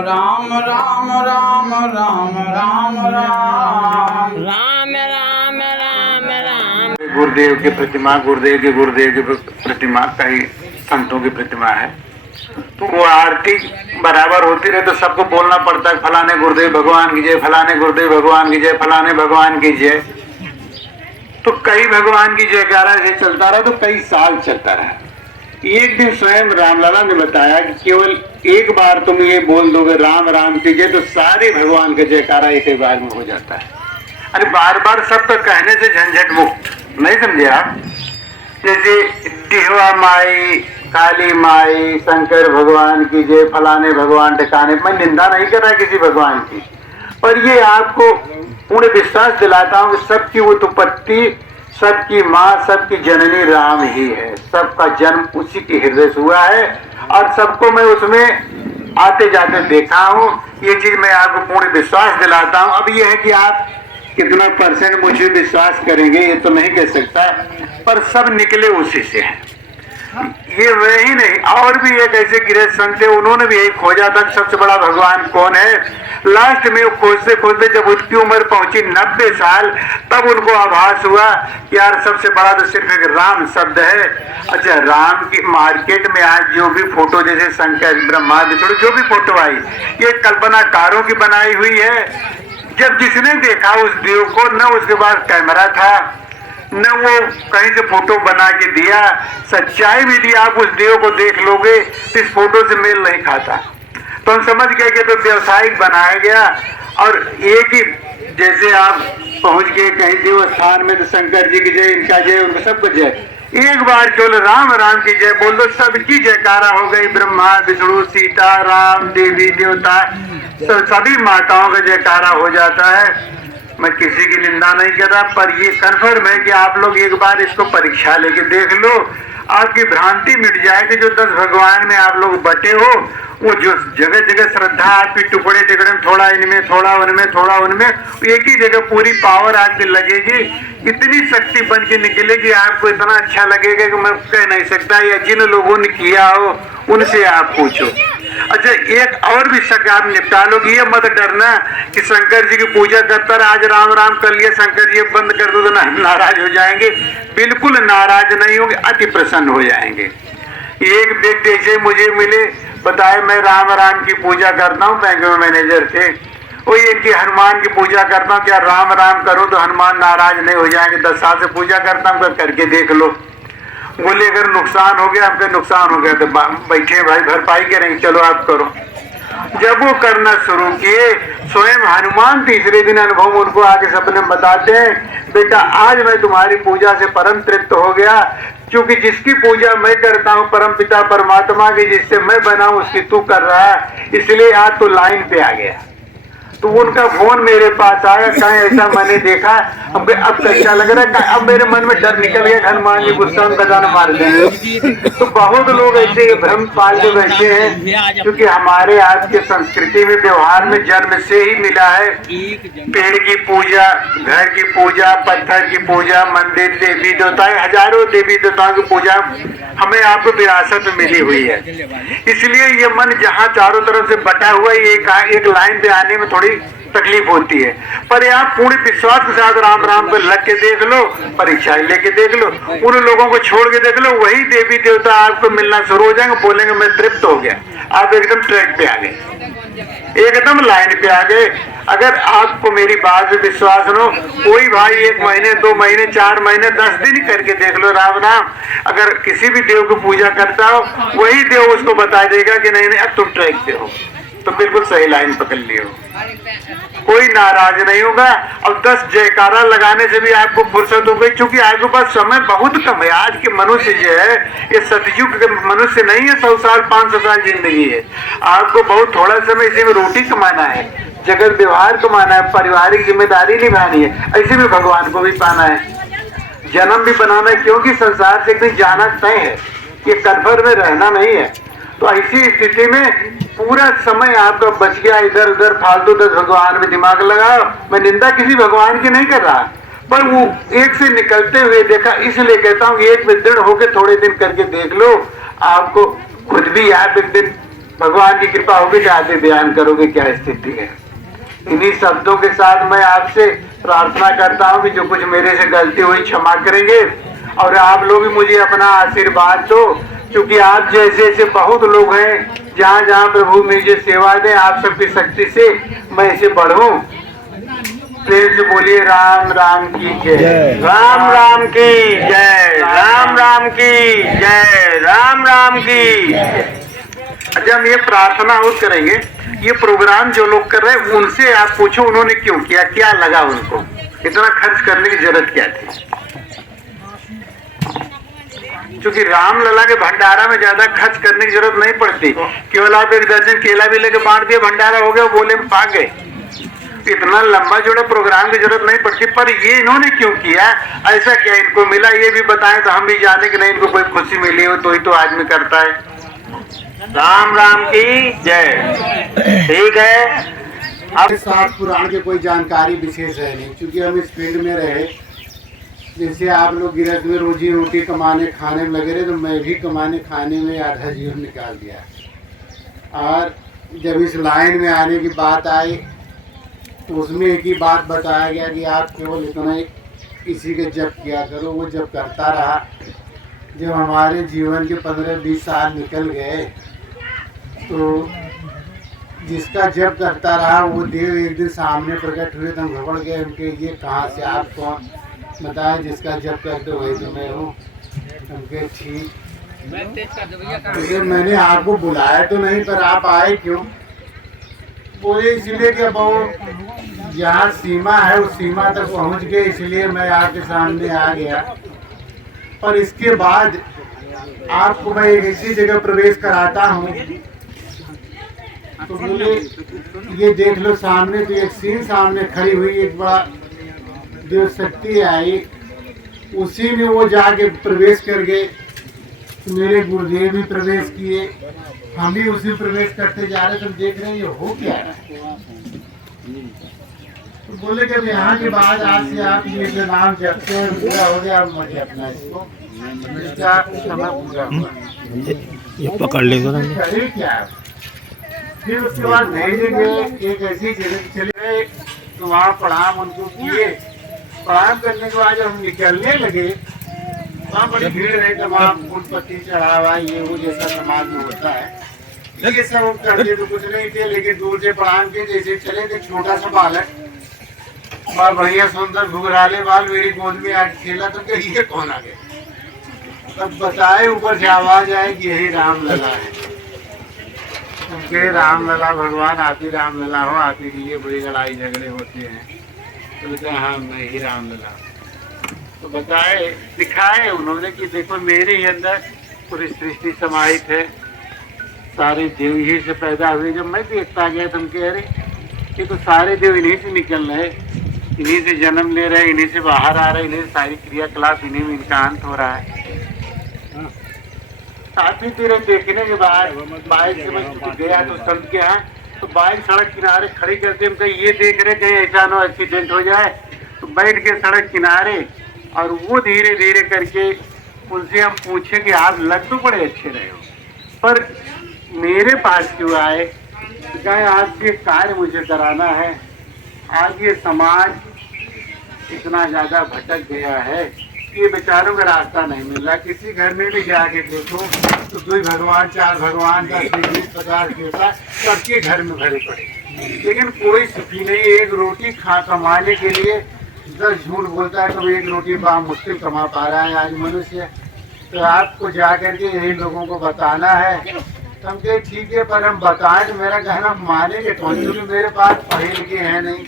राम राम राम राम राम राम राम राम राम राम। गुरुदेव की प्रतिमा, गुरुदेव की प्रतिमा, कई संतों की प्रतिमा है, तो वो आरती बराबर होती रहे तो सबको बोलना पड़ता है फलाने गुरुदेव भगवान की जय, फलाने गुरुदेव भगवान की जय, फलाने भगवान की जय। तो कई भगवान की जयकारा से चलता रहा, तो कई साल चलता रहा। एक दिन स्वयं रामलला ने बताया कि केवल एक बार तुम ये बोल दोगे राम राम की जय, तो सारे भगवान का जयकारा एक ही बार में हो जाता है। अरे बार बार सब तो कहने से झंझट मुक्त, नहीं समझे आप? जैसे टिहवा माई, काली माई, शंकर भगवान की जय, फलाने भगवान ठिकाने। मैं निंदा नहीं कर रहा किसी भगवान की, पर ये आपको पूर्ण विश्वास दिलाता हूँ कि सबकी उत्पत्ति, सबकी माँ, सबकी जननी राम ही है। सबका जन्म उसी के हृदय से हुआ है और सबको मैं उसमें आते जाते देखा हूँ। ये चीज मैं आपको पूर्ण विश्वास दिलाता हूँ। अब ये है कि आप कितना % मुझे विश्वास करेंगे ये तो नहीं कह सकता, पर सब निकले उसी से हैं। ये वही नहीं, और भी एक ऐसे गृहस्थ संत थे, उन्होंने भी यही खोजा था सबसे बड़ा भगवान कौन है। लास्ट में खोजते खोजते जब उनकी उम्र पहुंची 90 साल, तब उनको आभास हुआ कि यार सबसे बड़ा तो सिर्फ एक राम शब्द है। अच्छा, राम की मार्केट में आज जो भी फोटो, जैसे शंकर, ब्रह्मा, विष्णु, जो भी फोटो आई, ये कल्पनाकारों की बनाई हुई है। जब जिसने देखा उस देव को, न उसके पास कैमरा था, न वो कहीं से फोटो बना के दिया। सच्चाई में यदि आप उस देव को देख लोगे तो इस फोटो से मेल नहीं खाता। तो हम समझ गए कि तो व्यवसायिक बनाया गया। और एक ही, जैसे आप पहुंच गए कहीं देव स्थान में तो शंकर जी की जय, इनका जय, उनका सबको जय। एक बार केवल राम राम की जय बोल दो, सबकी जयकारा हो गई। ब्रह्मा, विष्णु, सीता, राम, देवी देवता, सभी माताओं का जयकारा हो जाता है। मैं किसी की निंदा नहीं कर रहा, पर ये कन्फर्म है कि आप लोग एक बार इसको परीक्षा लेके देख लो, आपकी भ्रांति मिट जाएगी। जो 10 भगवान में आप लोग बटे हो, वो जो जगह जगह श्रद्धा आपकी टुकड़े टिकड़े में, थोड़ा इनमें, थोड़ा उनमें, थोड़ा उनमें, एक ही जगह पूरी पावर आपकी लगेगी। इतनी शक्ति बन के निकलेगी, आपको इतना अच्छा लगेगा कि मैं कह नहीं सकता। या जिन लोगों ने किया हो उनसे आप पूछो। अच्छा, एक और भी शक आप निपटा लो कि ये मत डरना कि शंकर जी की पूजा करता रहा, आज राम राम कर लिया, शंकर जी बंद कर दो तो नाराज हो जाएंगे। बिल्कुल नाराज नहीं होंगे, अति प्रसन्न हो जाएंगे। एक व्यक्ति ऐसे मुझे मिले, बताए मैं राम राम की पूजा करता हूँ, बैंक में मैनेजर थे। वो ये कि हनुमान की पूजा करता हूँ, क्या राम राम करो तो हनुमान नाराज नहीं हो जाएंगे? 10 साल से पूजा करता हूँ, करके देख लो। बोले अगर नुकसान हो गया, हमको नुकसान हो गया तो बैठे भाई, भरपाई करेंगे, चलो आप करो। जब वो करना शुरू किए, स्वयं हनुमान तीसरे दिन अनुभव उनको आके सपने में बताते हैं, बेटा आज मैं तुम्हारी पूजा से परम तृप्त हो गया, क्योंकि जिसकी पूजा मैं करता हूँ परम पिता परमात्मा की, जिससे मैं बना हूँ उसकी तू कर रहा है, इसलिए आज तो लाइन पे आ गया। तो उनका फोन मेरे पास आया, कहीं ऐसा मैंने देखा, अब कैसा लग रहा है। अब मेरे मन में डर निकल गया, हनुमान जी गुस्सा में खजाना मार देंगे। तो बहुत लोग ऐसे भ्रम पाल के बैठे हैं, क्योंकि हमारे आज के संस्कृति में, व्यवहार में जन्म से ही मिला है। पेड़ की पूजा, घर की पूजा, पत्थर की पूजा, मंदिर, देवी देवताएं, हजारों देवी देवताओं की पूजा हमें आपको विरासत में मिली हुई है। इसलिए ये मन जहाँ चारों तरफ से बटा हुआ है, एक लाइन पे आने में थोड़ी तकलीफ होती है। पर आप पूरे विश्वास के साथ राम राम को लग के देख लो, परीक्षाएं लेके देख लो, उन लोगों को छोड़ के देख लो, वही देवी देवता आपको मिलना शुरू हो जाएंगे। बोलेंगे मैं तृप्त हो गया, आप एकदम ट्रैक पे आ गए, एकदम लाइन पे आ गए। अगर आपको मेरी बात पे विश्वास हो, कोई भाई 1 महीने, 2 महीने, 4 महीने, 10 दिन करके देख लो राम नाम। अगर किसी भी देव को पूजा करता हो, वही देव उसको बता देगा कि नहीं नहीं अब तुम ट्रैक पे हो, तो बिल्कुल सही लाइन पकड़ लियो, कोई नाराज नहीं होगा। अब 10 जयकारा लगाने से भी आपको फुर्सत हो गई, क्योंकि आपके पास समय बहुत कम है। आज के मनुष्य जो है, ये सतयुग के मनुष्य नहीं है, 100 साल 500 साल जिंदगी है। आपको बहुत थोड़ा समय इसी में रोटी कमाना है, जगत व्यवहार कमाना है, पारिवारिक जिम्मेदारी निभानी है, ऐसे में भगवान को भी पाना है, जन्म भी बनाना है, क्योंकि संसार से एक दिन जाना तय है, ये कन्फर्म में रहना नहीं है। तो ऐसी स्थिति में पूरा समय आपका बच गया, इधर उधर फालतू 10 भगवान में दिमाग लगाओ। मैं निंदा किसी भगवान की नहीं कर रहा, पर वो एक से निकलते हुए देखा, इसलिए कहता हूँ एक में दृढ़ होकर थोड़े दिन करके देख लो, आपको खुद भी आप एक दिन भगवान की कृपा होगी तो आगे बयान करोगे क्या स्थिति है। इन्हीं शब्दों के साथ मैं आपसे प्रार्थना करता हूँ कि जो कुछ मेरे से गलती हुई क्षमा करेंगे, और आप लोग भी मुझे अपना आशीर्वाद दो, क्योंकि आप जैसे ऐसे बहुत लोग हैं, जहाँ जहाँ प्रभु मुझे सेवा दें, आप सबकी शक्ति से मैं ऐसे बढ़ूं। प्रेम से बोलिए राम राम की जय, राम राम की जय, राम राम की जय, राम राम की। अच्छा, हम ये प्रार्थना और करेंगे, ये प्रोग्राम जो लोग कर रहे हैं उनसे आप पूछो उन्होंने क्यों किया, क्या लगा उनको, इतना खर्च करने की जरूरत क्या थी। क्योंकि रामलला के भंडारा में ज्यादा खर्च करने की जरूरत नहीं पड़ती, केवल आप एक दर्जन केला भी लेके बांट दिया, भंडारा हो गया, बोले में पा गए। इतना लंबा जोड़ा प्रोग्राम की जरूरत नहीं पड़ती। पर ये इन्होंने क्यों किया, ऐसा क्या इनको मिला, ये भी बताएं तो हम भी जाने कि नहीं इनको कोई खुशी मिली हो, तो ही तो आदमी करता है। राम राम की जय। ठीक है, अब साथ पुराण के कोई जानकारी विशेष है नहीं, क्योंकि हम इस फील्ड में रहे। जैसे आप लोग गृहस्थ में रोजी रोटी कमाने खाने में लगे रहे, तो मैं भी कमाने खाने में आधा जीवन निकाल दिया। और जब इस लाइन में आने की बात आई तो उसमें एक ही बात बताया गया कि आप केवल इतना ही किसी के जप किया करो। वो जब करता रहा, जब हमारे जीवन के 15-20 साल निकल गए तो जिसका जप करता रहा वो देव एक दिन सामने प्रकट हुए, तो हम घबड़ गए। उनके ये कहाँ से, आप कौन, बताएं। जिसका जप करते वही तो मैं हूँ। उनके ठीक, तो मैंने आपको बुलाया तो नहीं, पर आप आए क्यों? बोले इसलिए कि अब वो जहाँ सीमा है उस सीमा तक पहुँच गए, इसलिए मैं आपके सामने आ गया। पर इसके बाद आपको मैं एक ऐसी जगह प्रवेश कराता हूँ, तो बोले ये देख लो सामने, तो एक सीन सामने खड़ी हुई, एक बड़ा देव शक्ति आई, उसी में वो जाके प्रवेश कर गए। तो मेरे गुरुदेव भी प्रवेश किए, हम भी उसी प्रवेश करते जा रहे। तुम देख रहे हैं ये हो क्या है। तो बोले कि यहाँ के बाद आज से आप ये जो नाम जपते हैं पूरा हो गया, अब मुझे अपना इसको इसका समय पूरा हुआ, ये पकड़ लेगा ना। करे क्या। फिर उसके बाद भेजेंगे एक ऐसी जगह चले गए, तो वहाँ प्रणाम उनको किए। प्रणाम करने के बाद जब हम निकलने लगे, वहाँ बड़ी भीड़ रही, तमाम फूल पत्ती चढ़ावा ये वो जैसा समाज में होता है, ये सब करते तो कुछ नहीं थे। लेकिन दूर से प्रणाम के जैसे चले थे, छोटा सा बालक, बड़ा बढ़िया सुंदर घुघराले बाल मेरी गोद में आज खेला, तो क्या ये कौन आ गया। तब बताए ऊपर से आवाज आए कि यही रामलला है। उनके रामलला भगवान आप ही रामलला हो, आप ही के लिए बड़ी लड़ाई झगड़े होते हैं। तो बोलते हाँ मैं ही रामलला। तो बताए दिखाए उन्होंने कि देखो मेरे ही अंदर पूरी सृष्टि समाहित है, सारे देव यही से पैदा हुए। जब मैं देखता गया तुम कह रहे कि तो सारे देव इन्हीं से निकल रहे, इन्हीं से जन्म ले रहे, इन्हीं से बाहर आ रहे, इन्हीं से सारी क्रियाकलाप, इन्हीं में इनका अंत हो रहा है। साथी तेरे देखने के बाद बाइक से मैं गया तो संत के यहाँ, तो बाइक सड़क किनारे खड़ी करते हम कहीं ये देख रहे कहीं ऐसा ना एक्सीडेंट हो जाए, तो बैठ के सड़क किनारे और वो धीरे धीरे करके उनसे हम पूछे कि आप लग तो बड़े अच्छे रहे हो, पर मेरे पास क्यों आए। तो कहे आपसे कार्य मुझे कराना है। आज ये समाज इतना ज़्यादा भटक गया है, ये बेचारों का रास्ता नहीं मिल रहा। किसी घर में भी जाके देखो तो 2 भगवान 4 भगवान 10 20 50 देवता सबके घर में भरे पड़े, लेकिन कोई सुखी नहीं। एक रोटी कमाने के लिए 10 झूठ बोलता है, तो एक रोटी मुश्किल कमा पा रहा है आज मनुष्य। तो आपको जा करके यही लोगों को बताना है। तो हम कहे ठीक है, पर हम बताएं तो मेरा कहना मानेंगे कौन, क्योंकि मेरे पास पढ़े लिखे हैं नहीं,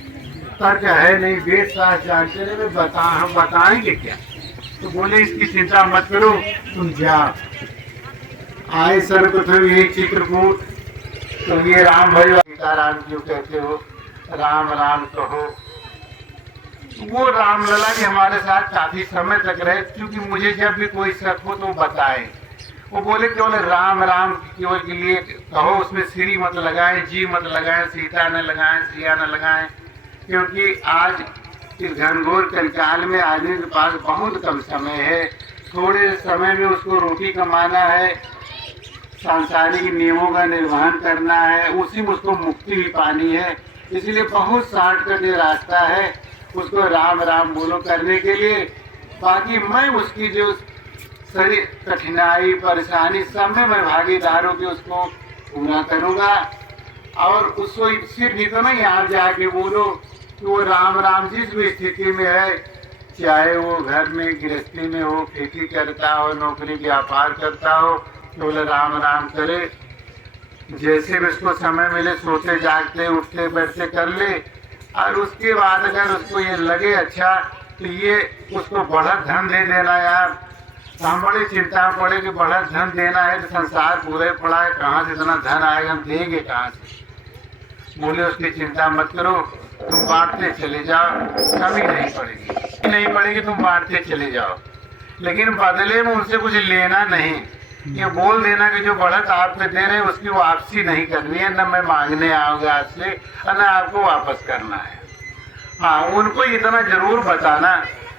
तर्क है नहीं, वेद शास्त्र जानते नहीं, हम बताएंगे क्या। तो बोले इसकी चिंता मत करो, तुम जाओ। आए सर्वप्रथम ये चित्रकूट, तो ये राम भाई सीताराम क्यों कहते हो, राम राम कहो। वो रामलला जी हमारे साथ काफी समय तक रहे, क्योंकि मुझे जब भी कोई शक हो तो बताए। वो बोले केवल राम राम केवल के लिए कहो, उसमें श्री मत लगाएं, जी मत लगाएं, सीता न लगाएं, सिया न लगाएं, क्योंकि आज इस घनघोर कलकाल में आदमी के पास बहुत कम समय है। थोड़े समय में उसको रोटी कमाना है, सांसारिक नियमों का निर्वहन करना है, उसी में उसको मुक्ति भी पानी है। इसलिए बहुत शॉर्टकट ये रास्ता है उसको राम राम बोलो करने के लिए। बाकी मैं उसकी जो सारी कठिनाई परेशानी सब में मैं भागीदार होकर उसको पूरा करूँगा। और उसको सिर्फ इतना ही आप जाके बोलो कि वो राम राम जिस भी स्थिति में है, चाहे वो घर में गृहस्थी में हो, खेती करता हो, नौकरी व्यापार करता हो, केवल राम राम करे। जैसे भी उसको समय मिले सोते जागते उठते बैठते कर ले। और उसके बाद अगर उसको ये लगे अच्छा तो ये उसको बढ़त धन दे देना यार। हम बड़ी चिंता में पड़े कि बढ़त धन देना है तो संसार पूरे पड़ा है, कहाँ से इतना धन आएगा, हम देंगे कहाँ से। बोले उसकी चिंता मत करो, तुम बांटते चले जाओ, कमी नहीं पड़ेगी, तुम बांटते चले जाओ। लेकिन बदले में उनसे कुछ लेना नहीं। ये बोल देना कि जो बढ़त आपसे दे रहे हैं उसकी वापसी नहीं करनी है, न मैं मांगने आऊंगा आपसे और न आपको वापस करना है। हाँ, उनको इतना जरूर बताना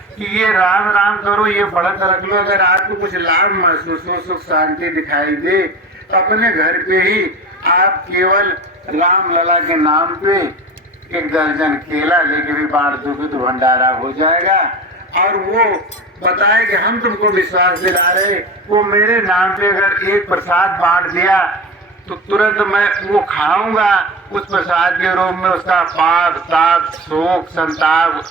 कि ये राम राम करो, ये बढ़त रख लो। अगर आपको कुछ लाभ महसूस हो, सुख शांति दिखाई दे, तो अपने घर पे ही आप केवल राम लला के नाम पे 1 दर्जन केला लेके भी बांट दोगे तो भंडारा हो जाएगा। और वो बताए कि हम तुमको विश्वास दिला रहे, वो मेरे नाम पे अगर एक प्रसाद बांट दिया तो तुरंत मैं वो खाऊंगा। उस प्रसाद के रूप में उसका पाप ताप शोक संताप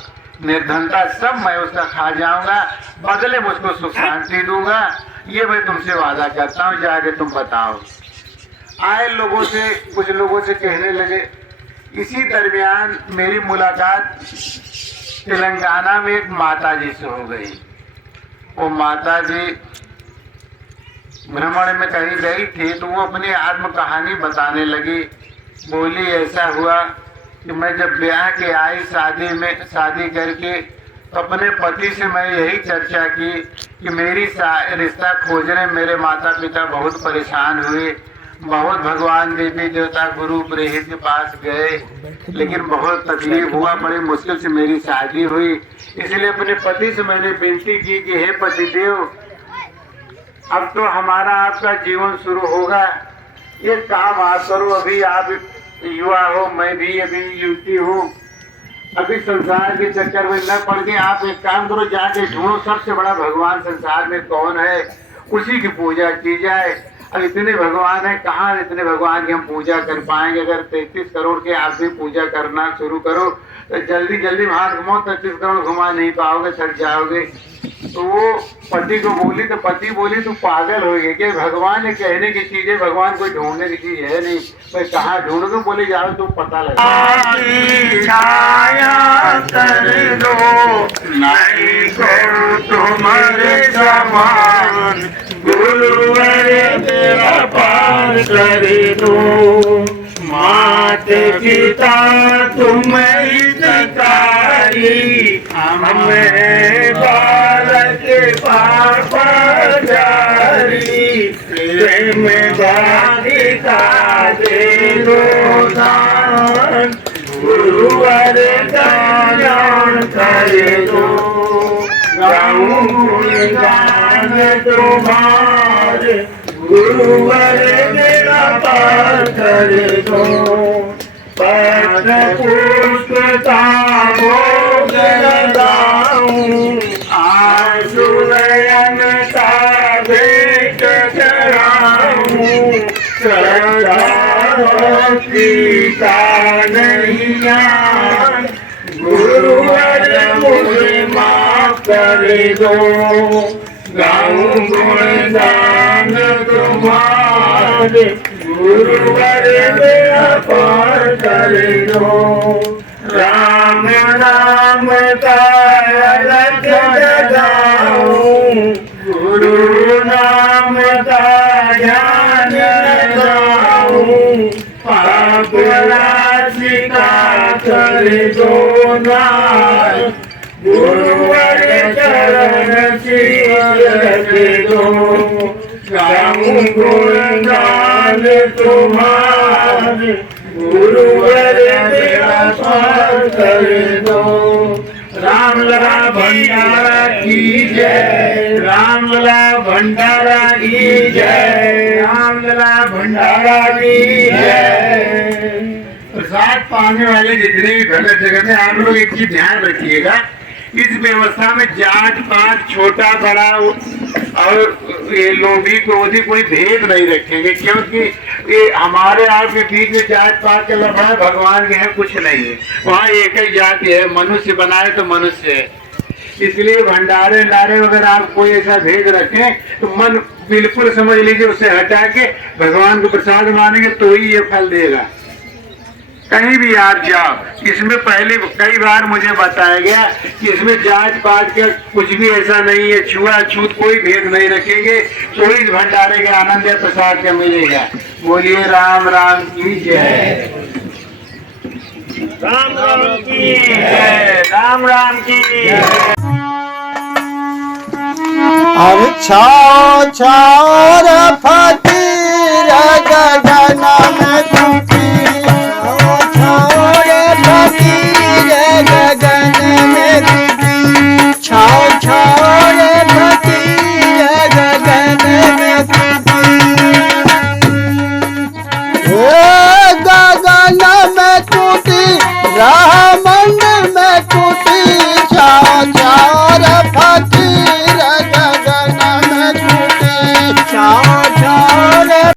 निर्धनता सब मैं उसका खा जाऊंगा, बदले में उसको सुख शांति दूंगा। ये मैं तुमसे वादा करता हूँ, जाके तुम बताओ। आए लोगों से कुछ लोगों से कहने लगे। इसी दरमियान मेरी मुलाकात तेलंगाना में एक माता जी से हो गई। वो माता जी भ्रमण में कहीं गई थी तो वो अपनी आत्म कहानी बताने लगी। बोली ऐसा हुआ कि मैं जब ब्याह के आई शादी करके तो अपने पति से मैं यही चर्चा की कि मेरी रिश्ता खोजने मेरे माता पिता बहुत परेशान हुए। बहुत भगवान देवी देवता गुरु पुरोहित के पास गए, लेकिन बहुत तकलीफ हुआ, बड़ी मुश्किल से मेरी शादी हुई। इसलिए अपने पति से मैंने विनती की कि हे पति देव, अब तो हमारा आपका जीवन शुरू होगा, ये काम आप करो। अभी आप युवा हो, मैं भी अभी युवती हूँ, अभी संसार के चक्कर में न पड़ के आप एक काम करो, जाके ढूंढो सबसे बड़ा भगवान संसार में कौन है, उसी की पूजा की जाए। अब इतने भगवान है, कहाँ इतने भगवान की हम पूजा कर पाएंगे। अगर 33 करोड़ के आप भी पूजा करना शुरू करो तो जल्दी जल्दी हाथ घुमाओ, 33 करोड़ घुमा नहीं पाओगे, थक जाओगे। तो वो पति को बोली तो पति बोली तू पागल हो गई, कि भगवान ये कहने की चीज है, भगवान कोई ढूंढने की चीज है नहीं, मैं कहाँ ढूंढूंगा। बोले जाओ तुम पता लगा कर दो नहीं को तुम्हारे समान, गुरुवर तेरा पार कर दो। मात पिता तुम हितकारी, हमें बालक पापा जारी, प्रेम बालिका दे दो दान, गुरुवर दान कर दो। गाऊं गुणगान तुम्हारे, गुरुवर मेरा पार कर दो। पद्म पुष्पता भोग लगाऊं, आंसू नयन का भेंट चढ़ाऊं, श्रद्धा भक्ति का नहीं ज्ञान, गुरुवर मुझे माफ कर दो। गाऊं गुणगान तुम्हारे, गुरुवर मेरा पार कर दो। राम नाम का अलख जगाऊं, गुरु नाम का ध्यान लगाऊं, पाप राशि का कर दो नाश, गुरुवर चरण शीश रख दो। गाऊं गुणगान तुम्हारे, गुरुवर मेरा पार कर दो। रामलला भंडारा की जय, रामलला भंडारा की जय, रामलला भंडारा की जय। प्रसाद पाने वाले जितने भी भगत जगत है, आप लोग एक चीज ध्यान रखिएगा, इस व्यवस्था में जात पात छोटा बड़ा और ये लोभी क्रोधी कोई भेद नहीं रखेंगे, क्योंकि ये हमारे आपके बीच में जात पात का लफड़ा है, भगवान के यहाँ कुछ नहीं है। वहाँ एक ही जाति है, मनुष्य बनाए तो मनुष्य है। इसलिए भंडारे नारे अगर आप कोई ऐसा भेद रखें तो मन बिल्कुल समझ लीजिए उसे हटा के भगवान को प्रसाद मानेंगे तो ही ये फल देगा। कहीं भी आप जाओ, इसमें पहले कई बार मुझे बताया गया कि इसमें जात पात का कुछ भी ऐसा नहीं है, छुआछूत कोई भेद नहीं रखेंगे तो इस भंडारे के आनंद या प्रसाद का मिलेगा। बोलिए राम राम की जय। राम राम की जय, राम राम की जय। अब छाओ छाओ फटी